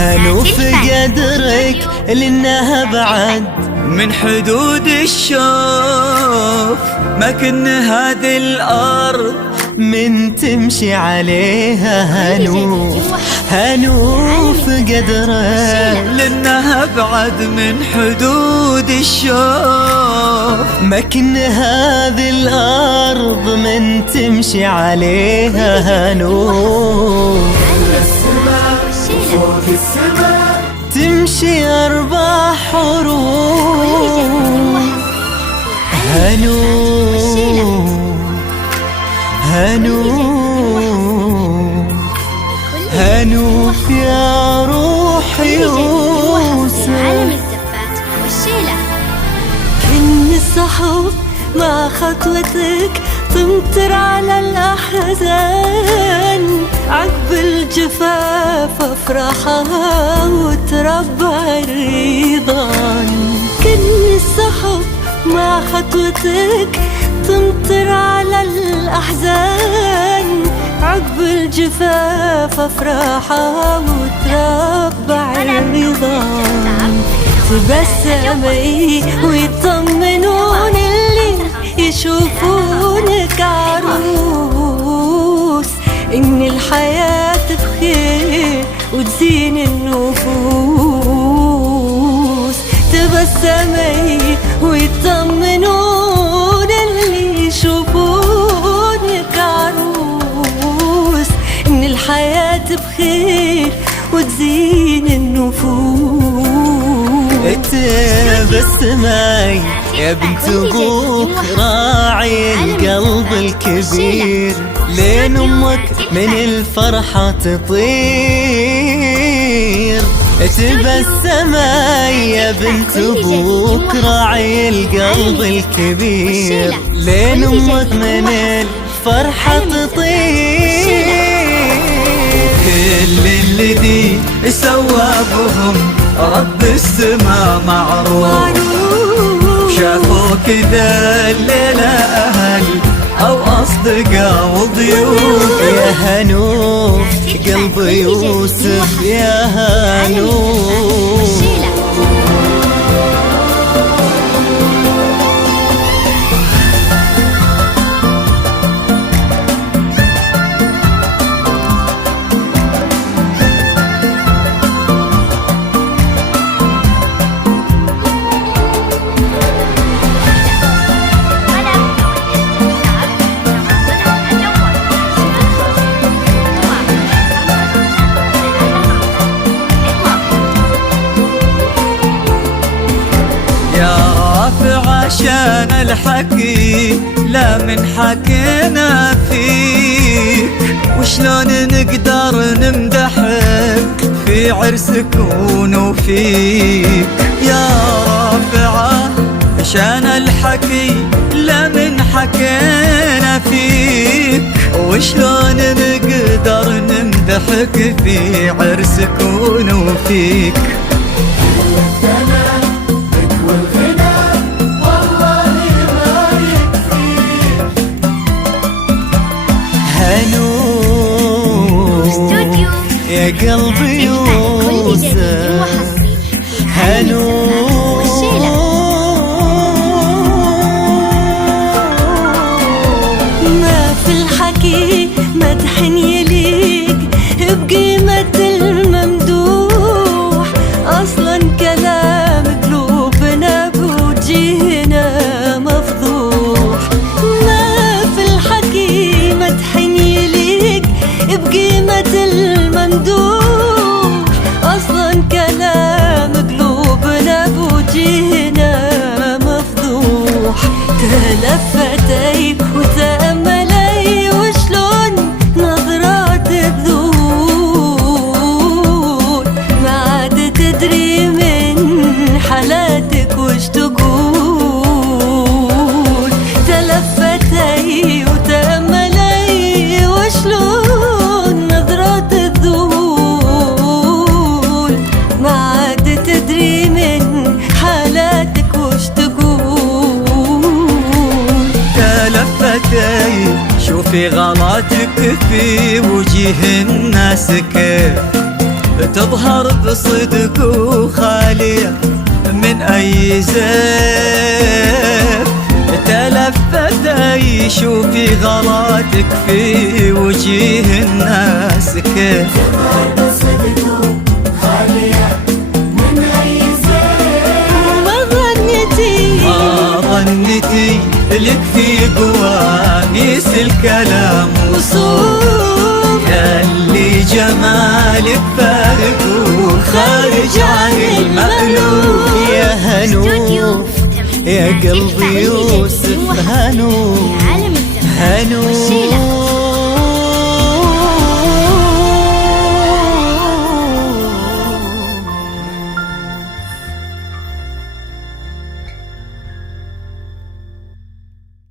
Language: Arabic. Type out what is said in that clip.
هانو في قدرك لانها بعد من حدود الشوف، ما كن هذه الأرض من تمشي عليها. هانو في قدرك لأنها بعد من حدود الشوف، ما كن هذه الأرض من تمشي عليها. هانو فوق السماء تمشي 4 حروف. هانو هانو يا روح يوسف. كن السحب مع خطوتك تمطر على الأحزان، عقب الجفاف أفرحها وتربع الرضان. كن السحب مع خطوتك تمطر على الأحزان، عقب الجفاف أفرحها وتربع الرضان. تبسمي ويطمنون اللي يشوفونك عروس، إن الحياة بخير وتزين النفوس. تبسمي ويطمنون اللي يشوفونك عروس، إن الحياة بخير وتزين النفوس. تبسمي يا بنت ابوك راعي القلب الكبير، لين امك من الفرحة تطير. تبسمي يا بنت ابوك راعي القلب الكبير، لين امك من الفرحة تطير. كل الذي سوى بهم رب السما معروف، شافوا كذا الليلة أهل أو أصدقاء وضيوف. يا هانو قلب يوسف يا هانو. عشان الحكي لا من حكينا فيك، وشلون نقدر نمدحك في عرسك ونوفيك. يا رافعة عشان الحكي لا من حكينا فيك، وشلون نقدر نمدحك في عرسك ونوفيك. يا قلبي يوسف هانو. ما في الحكي مدح يليق بقيمة الممدوح، أصلا كلام قلوبنا بوجهنا مفضوح. ما في الحكي مدح يليق بقيمة الممدوح، أصلا كلام قلوبنا بوجهنا مفضوح. تلفتي وتأملي وشلون نظرات الذهول، ما عاد تدري من حالاتك وش تقول. تلفتي وتأملي وشلون نظرات الذهول، ما عاد تدري من حالاتك وش تقول. تلفتي شوفي غلاتك في وجه الناس كيف، تظهر بصدق وخالية من أي زيف، تلفت يشوفي غلاتك في وجيه الناس كيف. تظهر بصدق وخالية من أي زيف، ما ظنتي لك في قوانيس الكلام وصول، ياللي جمالك فارق وخارج عن المألوف. يا هنوف يا قلبي يوسف هنوف هنوف